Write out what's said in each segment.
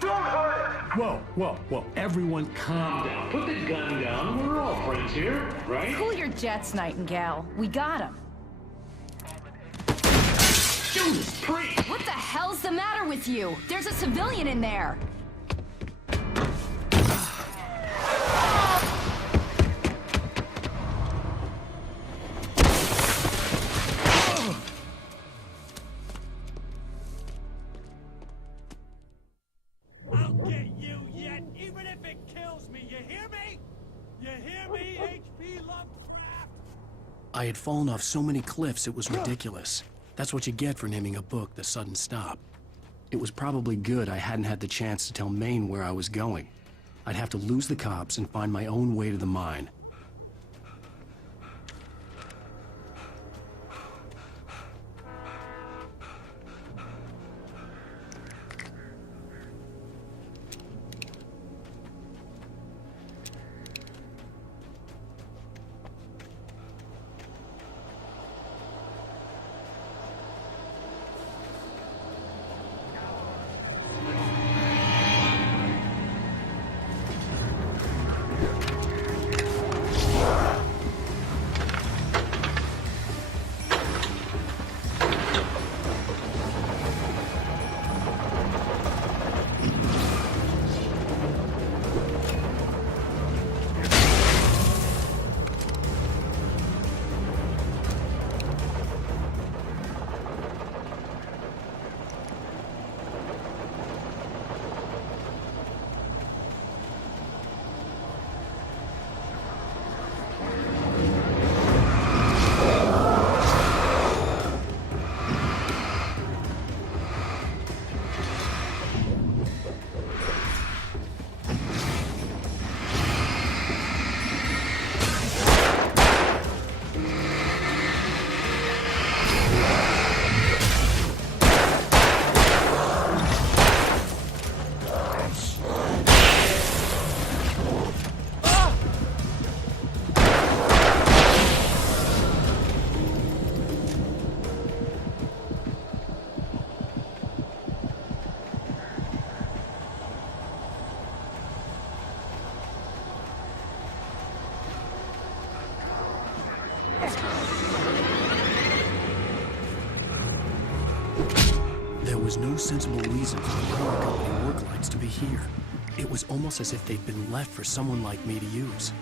Don't hurt her! Whoa, everyone calm down. Put the gun down. We're all friends here, right? Cool your jets, Nightingale. We got him. Judas Priest! What the hell's the matter with you? There's a civilian in there. I'll get you yet, even if it kills me. You hear me? You hear me, H.P. Lovecraft? I had fallen off so many cliffs it was ridiculous. That's what you get for naming a book The Sudden Stop. It was probably good I hadn't had the chance to tell Maine where I was going. I'd have to lose the cops and find my own way to the mine. There was no sensible reason for the power company work lights to be here. It was almost as if they'd been left for someone like me to use.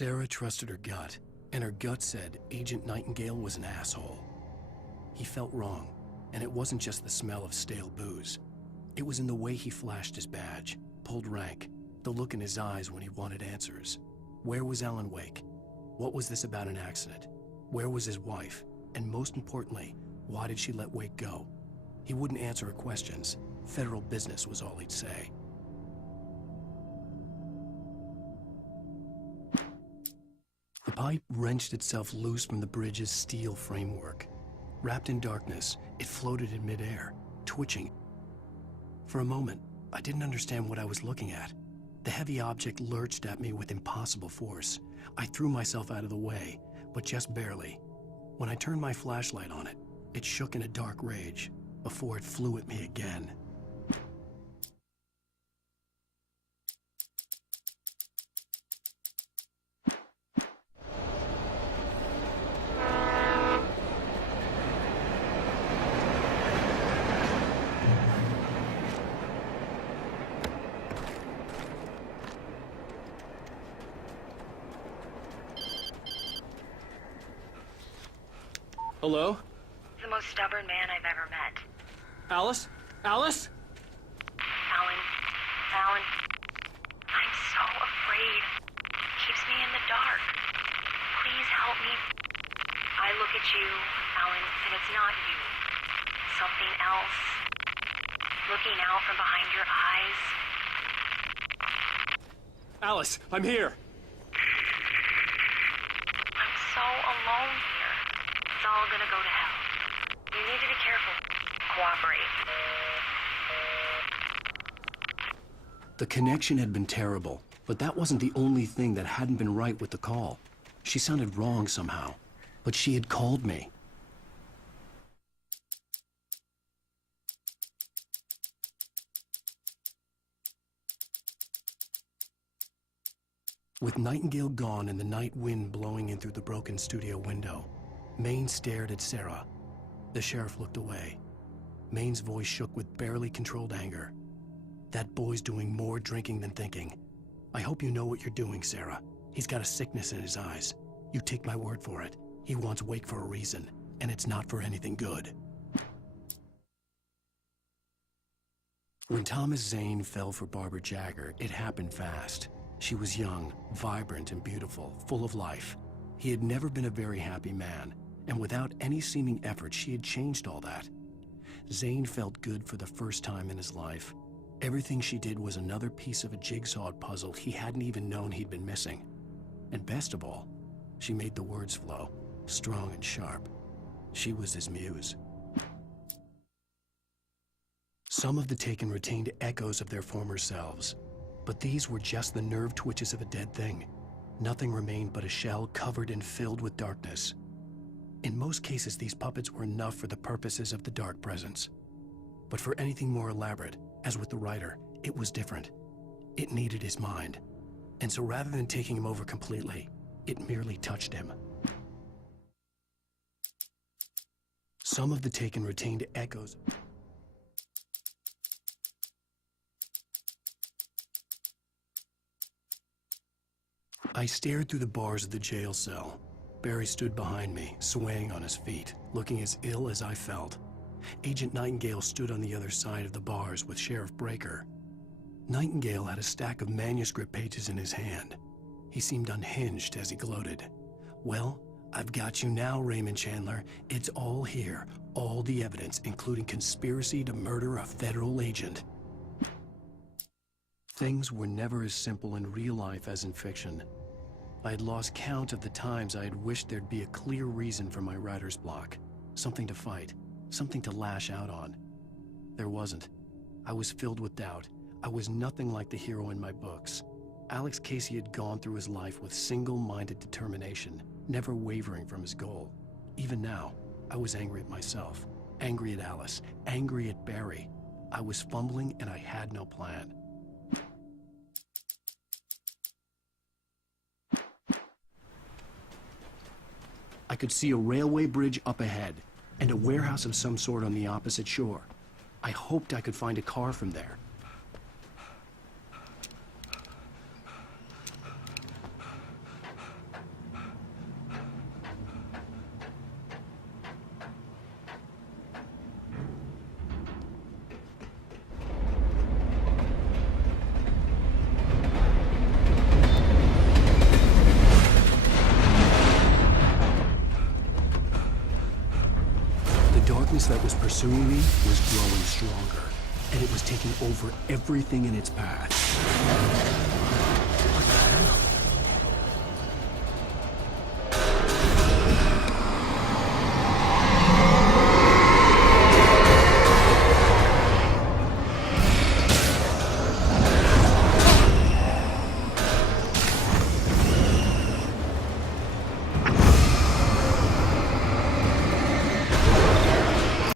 Sarah trusted her gut, and her gut said Agent Nightingale was an asshole. He felt wrong, and it wasn't just the smell of stale booze. It was in the way he flashed his badge, pulled rank, the look in his eyes when he wanted answers. Where was Alan Wake? What was this about an accident? Where was his wife? And most importantly, why did she let Wake go? He wouldn't answer her questions. Federal business was all he'd say. The pipe wrenched itself loose from the bridge's steel framework. Wrapped in darkness, it floated in midair, twitching. For a moment, I didn't understand what I was looking at. The heavy object lurched at me with impossible force. I threw myself out of the way, but just barely. When I turned my flashlight on it, it shook in a dark rage before it flew at me again. Hello? The most stubborn man I've ever met. Alice? Alice? Alan, I'm so afraid. It keeps me in the dark. Please help me. I look at you, Alan, and it's not you. Something else. Looking out from behind your eyes. Alice, I'm here. I'm so alone here. It's all gonna go to hell. You need to be careful. Cooperate. The connection had been terrible, but that wasn't the only thing that hadn't been right with the call. She sounded wrong somehow, but she had called me. With Nightingale gone and the night wind blowing in through the broken studio window, Maine stared at Sarah. The sheriff looked away. Maine's voice shook with barely controlled anger. That boy's doing more drinking than thinking. I hope you know what you're doing, Sarah. He's got a sickness in his eyes. You take my word for it. He wants Wake for a reason, and it's not for anything good. When Thomas Zane fell for Barbara Jagger, it happened fast. She was young, vibrant, and beautiful, full of life. He had never been a very happy man, and without any seeming effort, she had changed all that. Zane felt good for the first time in his life. Everything she did was another piece of a jigsaw puzzle he hadn't even known he'd been missing. And best of all, she made the words flow, strong and sharp. She was his muse. Some of the Taken retained echoes of their former selves, but these were just the nerve twitches of a dead thing. Nothing remained but a shell covered and filled with darkness. In most cases, these puppets were enough for the purposes of the dark presence. But for anything more elaborate, as with the writer, it was different. It needed his mind. And so rather than taking him over completely, it merely touched him. Some of the Taken retained echoes. I stared through the bars of the jail cell. Barry stood behind me, swaying on his feet, looking as ill as I felt. Agent Nightingale stood on the other side of the bars with Sheriff Breaker. Nightingale had a stack of manuscript pages in his hand. He seemed unhinged as he gloated. "Well, I've got you now, Raymond Chandler. It's all here, all the evidence, including conspiracy to murder a federal agent." Things were never as simple in real life as in fiction. I had lost count of the times I had wished there'd be a clear reason for my writer's block. Something to fight, something to lash out on. There wasn't. I was filled with doubt. I was nothing like the hero in my books. Alex Casey had gone through his life with single-minded determination, never wavering from his goal. Even now, I was angry at myself, angry at Alice, angry at Barry. I was fumbling and I had no plan. I could see a railway bridge up ahead, and a warehouse of some sort on the opposite shore. I hoped I could find a car from there. pursuing me was growing stronger, and it was taking over everything in its path.